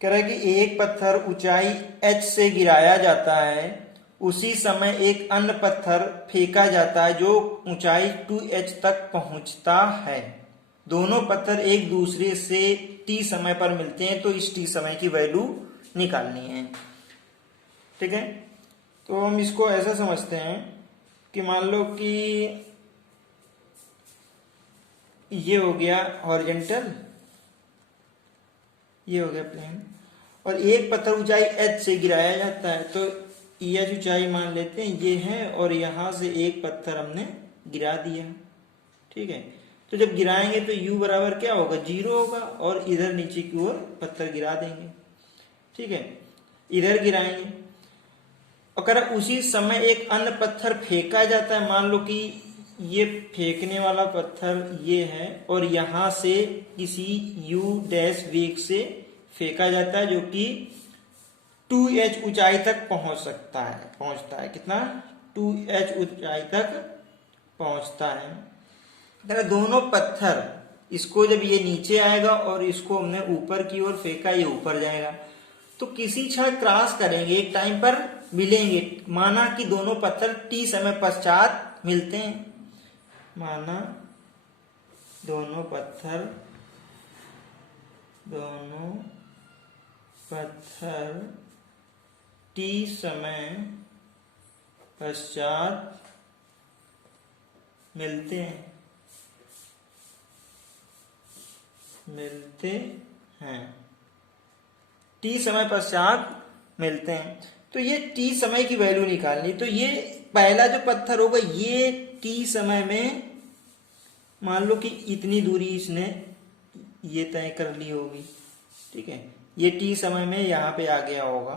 कह रहा है कि एक पत्थर ऊंचाई h से गिराया जाता है, उसी समय एक अन्य पत्थर फेंका जाता है जो ऊंचाई 2h तक पहुंचता है। दोनों पत्थर एक दूसरे से t समय पर मिलते हैं, तो इस t समय की वैल्यू निकालनी है। ठीक है, तो हम इसको ऐसा समझते हैं कि मान लो कि ये हो गया हॉरिजॉन्टल, ये हो गया प्लेन, और एक पत्थर ऊंचाई h से गिराया जाता है, तो h ऊंचाई मान लेते हैं ये है, और यहां से एक पत्थर हमने गिरा दिया। ठीक है, तो जब गिराएंगे तो u बराबर क्या होगा, 0 होगा, और इधर नीचे की ओर पत्थर गिरा देंगे। ठीक है, इधर गिराएंगे, अगर उसी समय एक अन्य पत्थर फेंका जाता है, मान लो कि ये फेंकने वाला पत्थर ये है, और यहां से किसी u डैश वेग से फेंका जाता है जो कि 2h ऊंचाई तक पहुंचता है। कितना, 2h ऊंचाई तक पहुंचता है। दोनों पत्थर, इसको जब ये नीचे आएगा और इसको हमने ऊपर की ओर फेंका, ये ऊपर जाएगा, तो किसी क्षण क्रॉस करेंगे, एक टाइम पर मिलेंगे। माना कि दोनों पत्थर t समय पश्चात मिलते हैं, माना दोनों पत्थर t समय पश्चात मिलते हैं, t समय पश्चात मिलते हैं, तो ये t समय की वैल्यू निकालनी। तो ये पहला जो पत्थर होगा ये t समय में, मान लो कि इतनी दूरी इसने ये तय कर ली होगी। ठीक है, ये t समय में यहाँ पे आ गया होगा,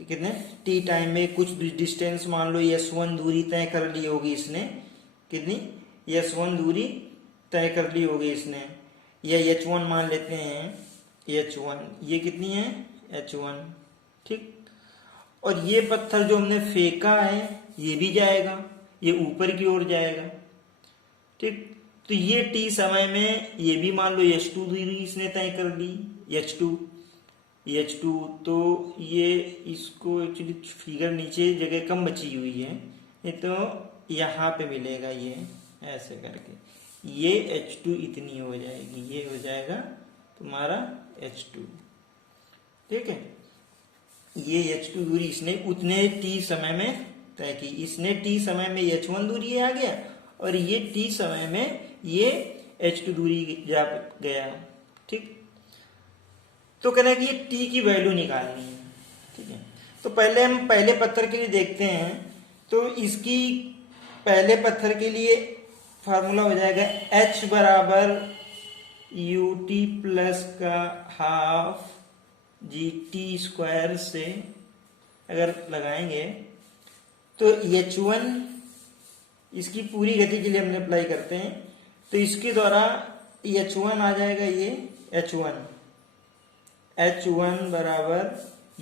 कितने t टाइम में कुछ डिस्टेंस, मान लो s1 दूरी तय कर ली होगी इसने, कितनी s1 दूरी तय कर ली होगी इसने, या h1 मान लेते हैं, h1 ये कितनी है, h1। ठीक, और ये पत्थर जो हमने फेंका है ये भी जाएगा, ये ऊपर की ओर जाएगा। ठीक, तो ये t समय में ये भी मान लो h2 दूरी इसने तय कर ली, h2, तो ये इसको एक्चुअली फिगर नीचे जगह कम बची हुई है, ये तो यहाँ पे मिलेगा, ये ऐसे करके ये h2 इतनी हो जाएगी, ये हो जाएगा तुम्हारा h2। ठीक है, ये h2 दूरी इसने उतने t समय में तय की, इसने t समय में h1 दूरी आ गया, और ये t समय में ये h2 दूरी जा गया। ठीक, तो कहना है कि ये t की वैल्यू निकालनी है। ठीक है, तो पहले हम पहले पत्थर के लिए देखते हैं, तो इसकी पहले पत्थर के लिए फार्मूला हो जाएगा h बराबर ut प्लस का हाफ gt स्क्वायर से अगर लगाएंगे तो h1, इसकी पूरी गति के लिए हमने अप्लाई करते हैं, तो इसके द्वारा h1 आ जाएगा, ये h1 बराबर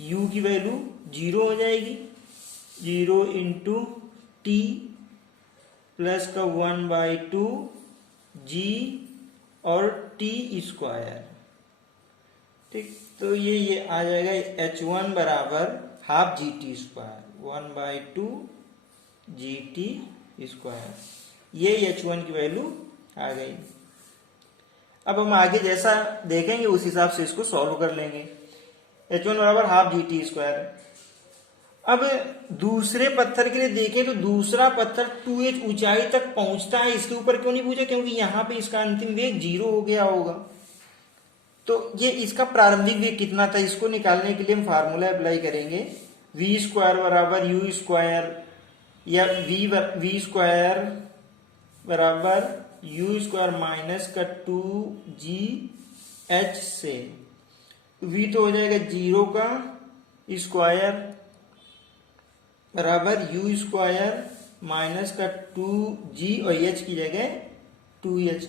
u की वैल्यू 0 हो जाएगी, 0 इंटू t प्लस का 1/2 g और t स्क्वायर। ठीक, तो ये आ जाएगा h1 बराबर half gt square, 1/2 gt square, ये h1 की वैल्यू आ गई। अब हम आगे जैसा देखेंगे उस हिसाब से इसको सॉल्व कर लेंगे। h1 बराबर हाफ gt स्क्वायर। अब दूसरे पत्थर के लिए देखें तो दूसरा पत्थर 2h ऊंचाई तक पहुंचता है, इसके ऊपर क्यों नहीं पूछा, क्योंकि यहाँ पे इसका अंतिम वेग 0 हो गया होगा। तो ये इसका प्रारंभिक वेग कितना था, इसको निकालने के लिए हम फार्मूला अप्लाई करेंगे, v स्क्वायर बराबर u स्क्वायर, या v स्क्वायर बराबर u स्क्वायर माइनस का 2gh से, v तो हो जाएगा 0 का स्क्वायर बराबर u स्क्वायर माइनस का 2g और h की जगह 2h,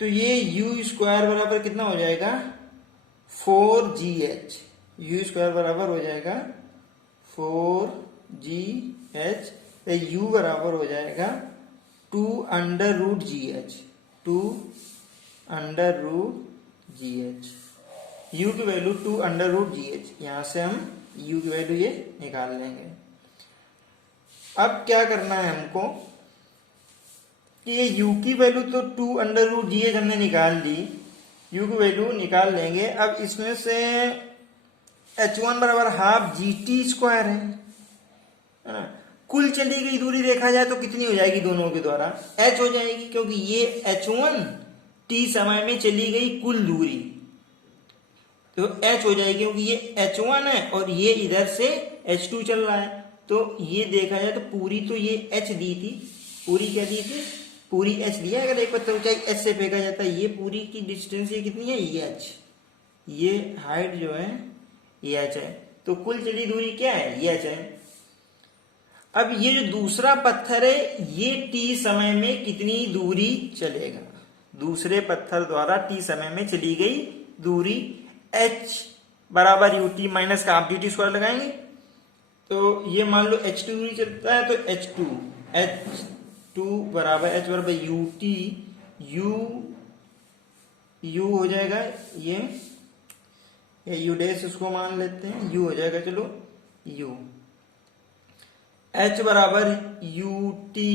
तो ये u स्क्वायर बराबर कितना हो जाएगा 4gh, u स्क्वायर बराबर हो जाएगा 4gh, तो u बराबर हो जाएगा 2√gh, 2√gh। u की value 2 under root g h, यहां से हम u की वैल्यू ये निकाल लेंगे। अब क्या करना है हमको कि ये u की वैल्यू तो 2 अंडर रूट जी एच हमने निकाल ली, u की वैल्यू निकाल लेंगे। अब इसमें से h1 बराबर हाफ जी टी स्क्वायर है ना। कुल चली गई दूरी देखा जाए तो कितनी हो जाएगी दोनों के द्वारा, h हो जाएगी, क्योंकि ये h1 t समय में चली गई कुल दूरी, तो h हो जाएगी, क्योंकि ये h1 है और ये इधर से h2 चल रहा है। तो ये देखा जाए तो पूरी तो ये h दी थी, पूरी क्या दी थी, पूरी h दिया। अगर एक पत्थर ऊंचाई h से फेंका जाता है, ये पूरी की डिस्टेंस ये कितनी है, ये h, ये हाइट जो है ये h है, तो कुल चली दूरी क्या है, ये h है। अब ये जो दूसरा पत्थर है ये t समय में कितनी दूरी चलेगा, दूसरे पत्थर द्वारा t समय में चली गई दूरी h बराबर यू टी माइनस का आप डी टी स्क्वायर लगाएंगे, तो ये मान लो h2 दूरी चलता है, तो h2 बराबर यू टी, u हो जाएगा ये u डैश उसको मान लेते हैं, u हो जाएगा, चलो u, h बराबर यू टी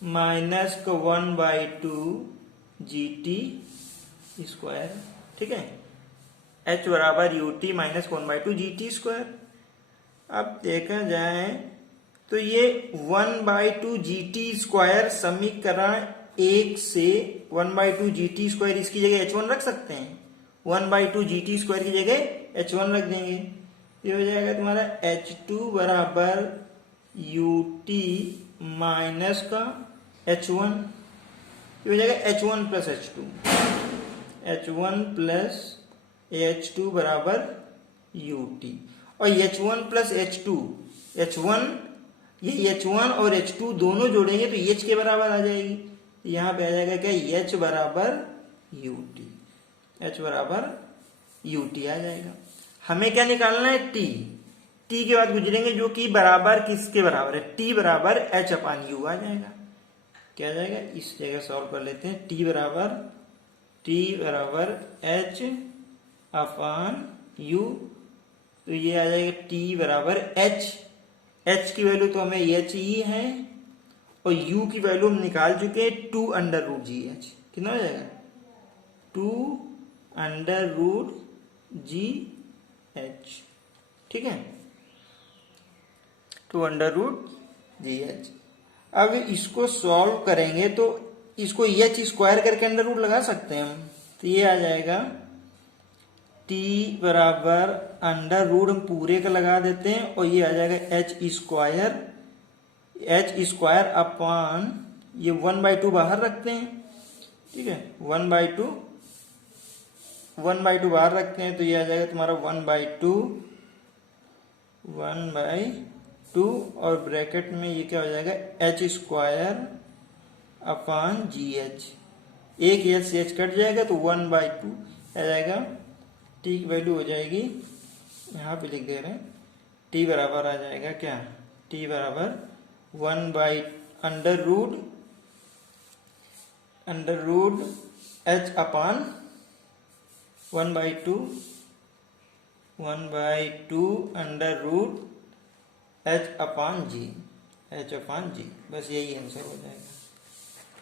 माइनस का 1/2 जी टी स्क्वायर, ठीक है, h बराबर U T minus 1/2 G T square. अब देखा जाए तो ये 1/2 जी टी स्क्वायर समीकरण 1 से 1/2 जी टी स्क्वायर, इसकी जगह h1 रख सकते हैं, 1/2 जी टी स्क्वायर की जगह h1 रख देंगे, ये हो जाएगा तुम्हारा h2 बराबर यू टी माइनस का h1, ये हो जाएगा h1 plus h2, h1 plus h2 बराबर ut, और h1 प्लस h2, h1 ये h1 और h2 दोनों जोड़ेंगे तो h के बराबर आ जाएगी, तो यहाँ पे आ जाएगा क्या, h बराबर ut, h बराबर ut आ जाएगा। हमें क्या निकालना है, t, t के बाद गुजरेंगे जो कि बराबर किसके बराबर है, t बराबर h अपान u आ जाएगा। क्या आ जाएगा, इस जगह सॉल्व कर लेते हैं, t बराबर h अपान u, तो ये आ जाएगा t बराबर h की वैल्यू तो हमें h ही है और u की वैल्यू हम निकाल चुके हैं 2 अंडर रूट जी एच, कितना हो जाएगा, 2 अंडर रूट जी एच, ठीक है, 2 अंडर रूट जी एच। अब इसको सॉल्व करेंगे तो इसको एच स्क्वायर करके अंडर रूट लगा सकते हैं हम, तो ये आ जाएगा t बराबर अंडर रूट हम पूरे का लगा देते हैं और ये आ जाएगा एच स्क्वायर अपान ये 1/2 बाहर रखते हैं, ठीक है, 1/2 बाहर रखते हैं, तो ये आ जाएगा तुम्हारा 1/2 और ब्रैकेट में ये क्या हो जाएगा, एच स्क्वायर अपान जी एच, एक एच से एच कट जाएगा तो 1/2 आ जाएगा, टी की वैल्यू हो जाएगी, यहाँ पे लिख दे रहे हैं, टी बराबर आ जाएगा क्या, टी बराबर 1 अंडर रूट एच अपान 1/2 अंडर रूट एच अपान जी, बस यही आंसर हो जाएगा,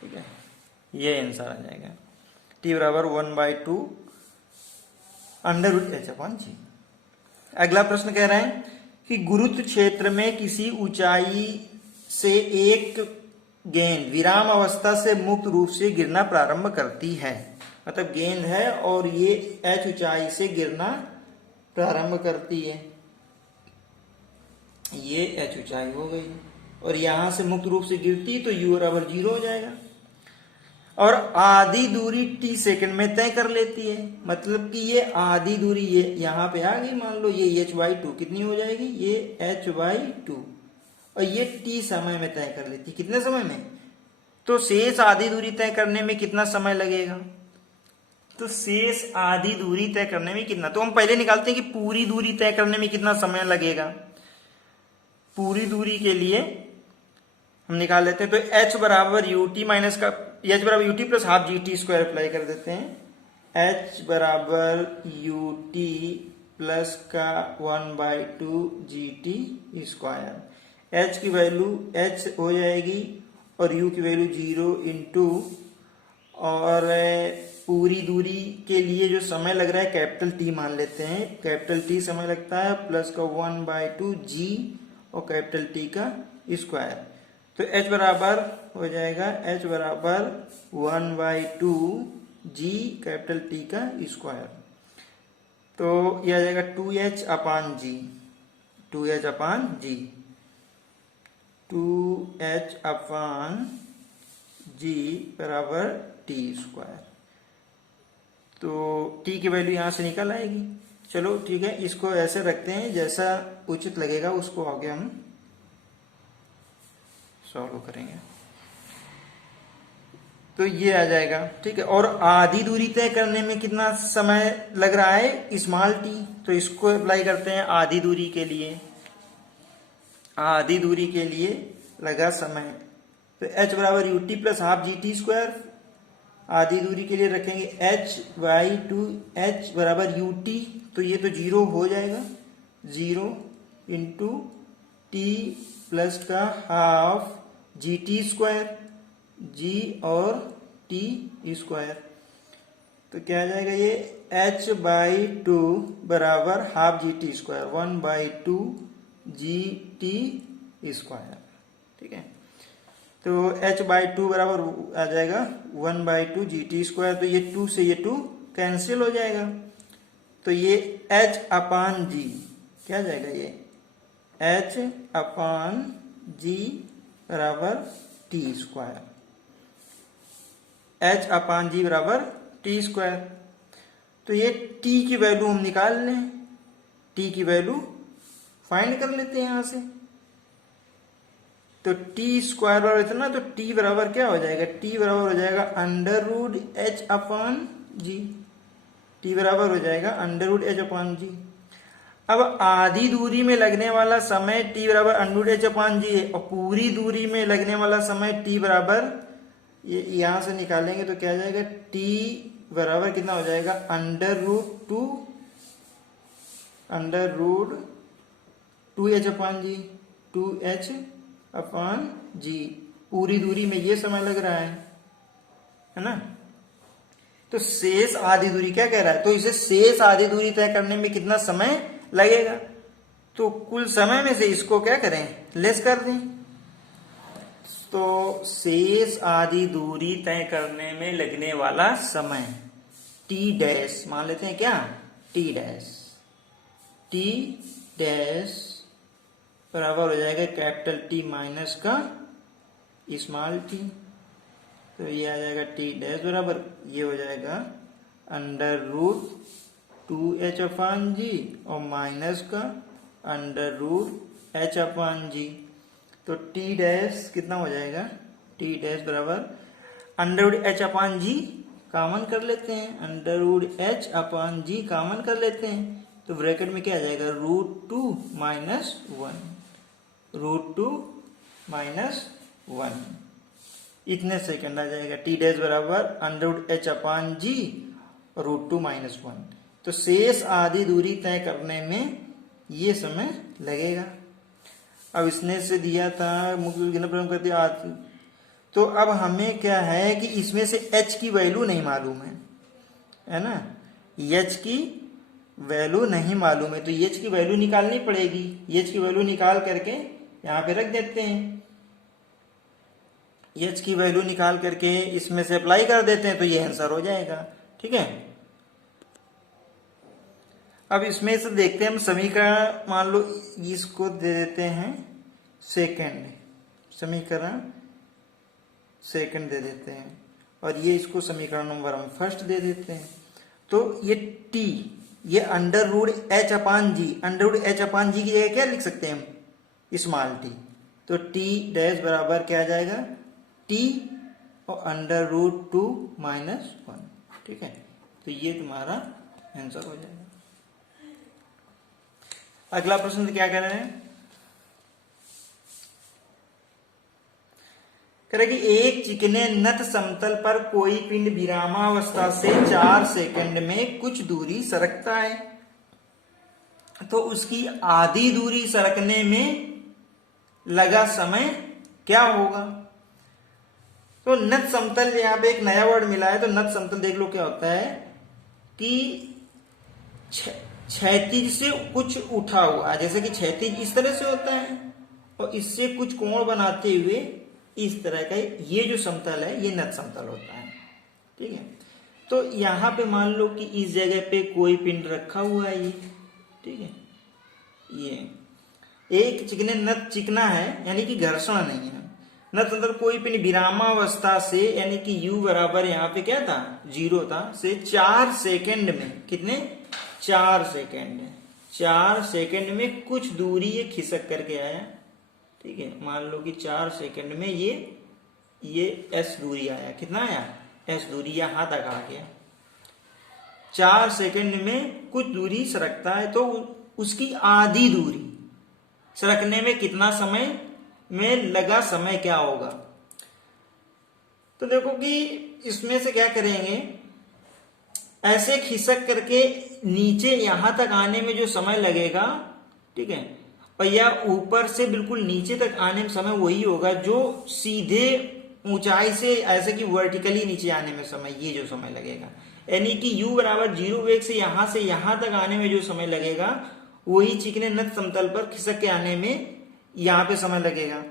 ठीक है, ये आंसर आ जाएगा, टी बराबर 1/2 अंडर रूट एच अपान जी। अगला प्रश्न कह रहे हैं कि गुरुत्व क्षेत्र में किसी ऊंचाई से एक गेंद विराम अवस्था से मुक्त रूप से गिरना प्रारंभ करती है, मतलब गेंद है और ये h ऊंचाई से गिरना प्रारंभ करती है, ये h ऊंचाई हो गई और यहां से मुक्त रूप से गिरती तो u बराबर 0 हो जाएगा और आधी दूरी t सेकंड में तय कर लेती है, मतलब कि ये आधी दूरी ये यहाँ पे आ गई, मान लो ये h/2 कितनी हो जाएगी, ये h/2 और ये t समय में तय कर लेती है, कितने समय में, तो शेष आधी दूरी तय करने में कितना समय लगेगा, तो शेष आधी दूरी तय करने में कितना, तो हम पहले निकालते हैं कि पूरी दूरी तय करने में कितना समय लगेगा। पूरी दूरी के लिए हम निकाल लेते हैं, तो h बराबर यू टी माइनस का h बराबर U T plus half G T square apply कर देते हैं, h बराबर यू टी प्लस का 1/2 जी टी स्क्वायर। h की वैल्यू h हो जाएगी और u की वैल्यू 0 इंटू, और पूरी दूरी के लिए जो समय लग रहा है कैपिटल टी मान लेते हैं, कैपिटल टी समय लगता है, प्लस का 1/2 जी और कैपिटल टी का स्क्वायर। तो h बराबर हो जाएगा h बराबर 1/2 जी कैपिटल टी का स्क्वायर। तो यह आ जाएगा 2h अपान जी, 2h अपान जी, 2h अपान जी बराबर टी स्क्वायर। तो टी की वैल्यू यहां से निकल आएगी। चलो ठीक है, इसको ऐसे रखते हैं, जैसा उचित लगेगा उसको आगे हम सॉल्व करेंगे। तो ये आ जाएगा, ठीक है। और आधी दूरी तय करने में कितना समय लग रहा है, स्मॉल टी, तो इसको अप्लाई करते हैं आधी दूरी के लिए। आधी दूरी के लिए लगा समय, तो h बराबर U T plus half G T square. आधी दूरी के लिए रखेंगे h/2, h बराबर यू टी, तो ये तो 0 हो जाएगा, 0 इंटू टी प्लस का हाफ जी टी स्क्वायर, जी और टी स्क्वायर। तो क्या आ जाएगा ये h/2 बराबर half G T square, 1/2 G T square, ठीक है। तो h/2 बराबर आ जाएगा 1/2 जी टी स्क्वायर। तो ये 2 से ये 2 कैंसिल हो जाएगा, तो ये h अपान जी क्या जाएगा, ये h अपान जी बराबर टी स्क्वायर, h अपान जी बराबर टी स्क्वायर। तो ये t की वैल्यू हम निकाल लें, t की वैल्यू फाइंड कर लेते हैं यहां से। तो टी स्क्वायर बराबर इतना, तो t बराबर क्या हो जाएगा, t बराबर हो जाएगा अंडर रूट h अपान जी, t बराबर हो जाएगा अंडर रूट h अपान जी। अब आधी दूरी में लगने वाला समय t बराबर अंडर रूट h अपान जी है, और पूरी दूरी में लगने वाला समय t बराबर, ये यहां से निकालेंगे तो क्या जाएगा, t बराबर कितना हो जाएगा, अंडर रूट 2h अपान जी, 2h अपान जी। पूरी दूरी में ये समय लग रहा है ना। तो शेष आधी दूरी क्या कह रहा है, तो इसे शेष आधी दूरी तय करने में कितना समय लगेगा, तो कुल समय में से इसको क्या करें, लेस कर दें। तो शेष आधी दूरी तय करने में लगने वाला समय t डैश मान लेते हैं, क्या t डैश बराबर हो जाएगा कैपिटल T माइनस का स्मॉल t। तो ये आ जाएगा t डैश बराबर, ये हो जाएगा अंडर रूट 2h अपान जी और माइनस का अंडर रूट h अपान जी। तो t डैश कितना हो जाएगा, t डैश बराबर अंडर रूट h अपान जी कॉमन कर लेते हैं, अंडर रूट h अपान जी कॉमन कर लेते हैं। तो ब्रैकेट में क्या आ जाएगा, √2 माइनस 1, √2 माइनस 1, इतने सेकंड आ जाएगा। t डैश बराबर अंडर रूट h अपान जी और √2 माइनस 1। तो शेष आधी दूरी तय करने में ये समय लगेगा। अब इसने से दिया था मुख्य, तो अब हमें क्या है कि इसमें से h की वैल्यू नहीं मालूम है ना, h की वैल्यू नहीं मालूम है, तो h की वैल्यू निकालनी पड़ेगी। h की वैल्यू निकाल करके यहां पे रख देते हैं, h की वैल्यू निकाल करके इसमें से अप्लाई कर देते हैं, तो ये आंसर हो जाएगा, ठीक है। अब इसमें से देखते हैं हम समीकरण, मान लो इसको दे देते हैं सेकंड, समीकरण सेकंड दे देते हैं, और ये इसको समीकरण नंबर हम फर्स्ट दे देते हैं। तो ये t, ये अंडर रूट h अपान जी, अंडर रूट h अपान जी की जगह क्या लिख सकते हैं हम, स्मॉल t। तो t डैश बराबर क्या आ जाएगा, t और अंडर रूट 2 माइनस 1, ठीक है। तो ये तुम्हारा आंसर हो जाएगा। अगला प्रश्न क्या कह रहे हैं, कह रहा है कि एक चिकने नत समतल पर कोई पिंड विरामावस्था से 4 सेकंड में कुछ दूरी सरकता है, तो उसकी आधी दूरी सरकने में लगा समय क्या होगा। तो नत समतल, यहां पे एक नया वर्ड मिला है, तो नत समतल देख लो क्या होता है कि क्षैतिज से कुछ उठा हुआ, जैसे कि क्षैतिज इस तरह से होता है और इससे कुछ कोण बनाते हुए इस तरह का ये जो समतल है ये नत समतल होता है। ठीक है, तो यहां पे मान लो कि इस जगह पे कोई पिंड रखा हुआ है ये, ठीक है, ये एक चिकने नत चिकना है यानी कि घर्षण नहीं है। नत समतल कोई पिंड विरामावस्था से यानी कि u बराबर यहाँ पे क्या था 0 था से 4 सेकंड में, कितने 4 सेकंड, 4 सेकंड में कुछ दूरी ये खिसक करके आया। ठीक है, मान लो कि 4 सेकंड में ये s दूरी आया, कितना आया s दूरी, यहां तक आ गया। 4 सेकंड में कुछ दूरी सरकता है, तो उसकी आधी दूरी सरकने में कितना समय में लगा समय क्या होगा। तो देखो कि इसमें से क्या करेंगे, ऐसे खिसक करके नीचे यहां तक आने में जो समय लगेगा, ठीक है, पहिया ऊपर से बिल्कुल नीचे तक आने में समय वही होगा जो सीधे ऊंचाई से ऐसे कि वर्टिकली नीचे आने में समय, ये जो समय लगेगा, यानी कि u बराबर 0 वेग से यहां तक आने में जो समय लगेगा वही चिकने नत समतल पर खिसक के आने में यहां पे समय लगेगा।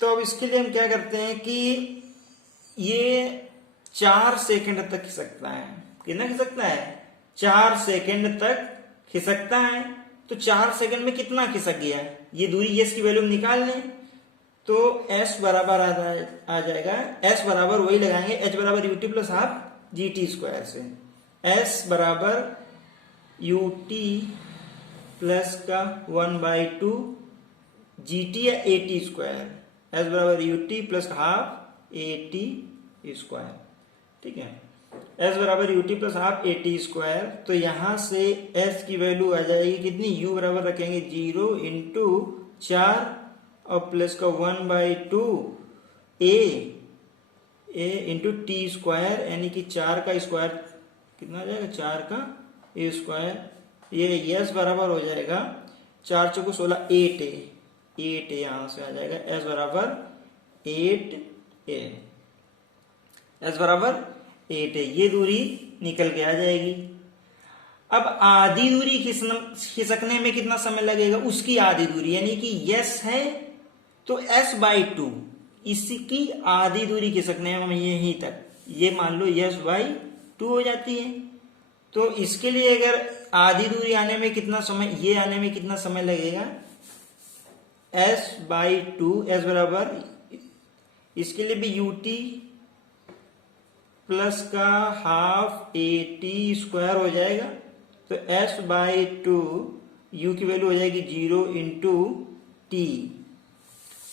तो अब इसके लिए हम क्या करते हैं कि ये 4 सेकंड तक खिसकता है, कितना खिसकता है 4 सेकंड तक खिसकता है। तो 4 सेकंड में कितना खिसक गया है, ये दूरी s की वैल्यू निकाल लें, तो s बराबर आ जाएगा, s बराबर वही लगाएंगे h बराबर ut plus half gt square से, s बराबर ut प्लस का 1/2 gt या at स्क्वायर, s बराबर ut plus half at square. ठीक है, s बराबर ut plus half at square, तो यहां से s की वैल्यू आ जाएगी कितनी, u बराबर रखेंगे 0 इंटू 4 और प्लस का 1/2 a इंटू टी स्क्वायर, यानी कि 4 का स्क्वायर कितना आ जाएगा 4 का a स्क्वायर, ये s बराबर हो जाएगा 4 चौको 16 8a यहां से आ जाएगा s बराबर 8a, s बराबर 8a, ये दूरी निकल के आ जाएगी। अब आधी दूरी खिसकने में कितना समय लगेगा, उसकी आधी दूरी यानी कि s है तो s/2, इसकी आधी दूरी खिसकने में यहीं तक, ये मान लो s/2 हो जाती है। तो इसके लिए अगर आधी दूरी आने में कितना समय, ये आने में कितना समय लगेगा s/2, s बराबर इसके लिए भी ut प्लस का हाफ at स्क्वायर हो जाएगा, तो s/2 u की वैल्यू हो जाएगी 0 इंटू टी,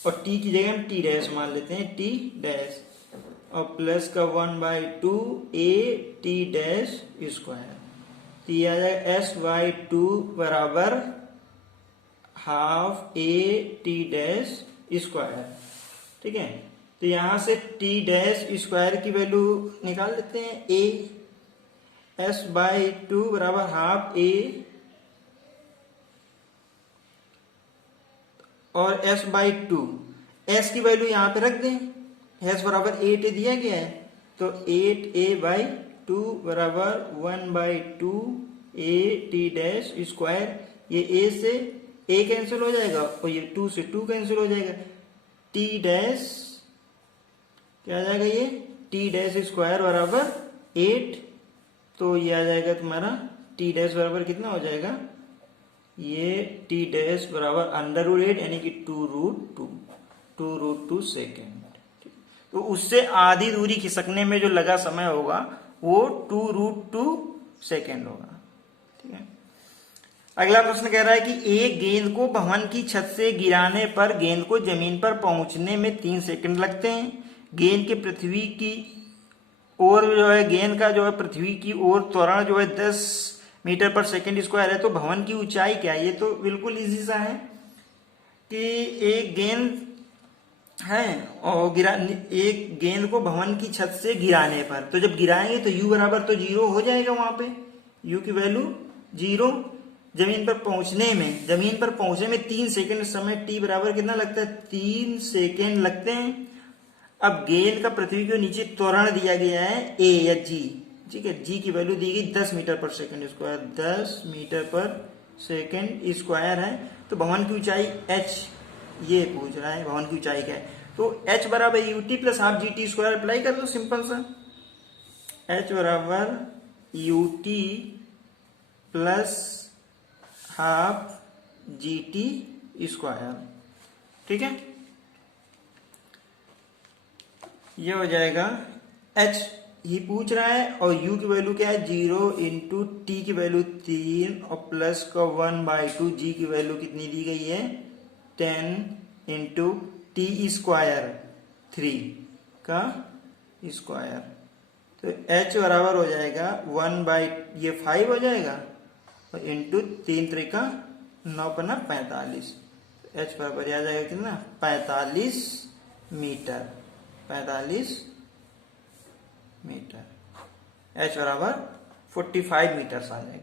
और t की जगह हम t डैश मान लेते हैं, t डैश, और प्लस का 1/2 at डैश स्क्वायर, तो ये आ जाएगा s/2 बराबर हाफ at डैश स्क्वायर। ठीक है, तो यहां से t डैश स्क्वायर की वैल्यू निकाल लेते हैं, a s/2 बराबर हाफ a और s/2, s की वैल्यू यहां पे रख दें, s बराबर 8 दिया गया है, तो 8a/2 बराबर 1/2 at डैश स्क्वायर, ये a से a कैंसिल हो जाएगा और ये 2 से 2 कैंसिल हो जाएगा, t डैश क्या आ जाएगा, ये t डैश स्क्वायर बराबर 8, तो ये आ जाएगा तुम्हारा t डैश बराबर कितना हो जाएगा, ये t डैश बराबर √8 यानी कि 2√2 सेकेंड। तो उससे आधी दूरी खिसकने में जो लगा समय होगा वो 2√2 सेकेंड होगा। ठीक है, अगला प्रश्न कह रहा है कि एक गेंद को भवन की छत से गिराने पर गेंद को जमीन पर पहुंचने में 3 सेकंड लगते हैं। गेंद के पृथ्वी की ओर जो है, गेंद का जो है पृथ्वी की ओर त्वरण जो है 10 मीटर पर सेकंड स्क्वायर है, तो भवन की ऊंचाई क्या है, ये तो बिल्कुल इजी सा है। कि एक गेंद है और एक गेंद को भवन की छत से गिराने पर, तो जब गिराएंगे तो u बराबर तो 0 हो जाएगा, वहां पे u की वैल्यू 0। जमीन पर पहुंचने में 3 सेकंड समय, t बराबर कितना लगता है, 3 सेकंड लगते हैं। अब गेंद का पृथ्वी के नीचे त्वरण दिया गया है a या g, ठीक है, g की वैल्यू दी गई 10 मीटर पर सेकंड स्क्वायर, 10 मीटर पर सेकंड स्क्वायर है। तो भवन की ऊंचाई h ये पूछ रहा है, भवन की ऊंचाई क्या है, तो h बराबर ut plus half G T square apply कर दो, सिंपल सा, h बराबर ut plus half G T square, ठीक है, ये हो जाएगा। h ही पूछ रहा है और u की वैल्यू क्या है 0 इंटू टी की वैल्यू 3 और प्लस का 1/2, जी की वैल्यू कितनी दी गई है 10 इंटू टी स्क्वायर 3 का स्क्वायर, तो h बराबर हो जाएगा 1/5 हो जाएगा और इंटू 3 3 का 9 पन्ना 45, h बराबर आ जाएगा कितना 45 मीटर, 45 मीटर, h बराबर 45 मीटर आ जाएगा।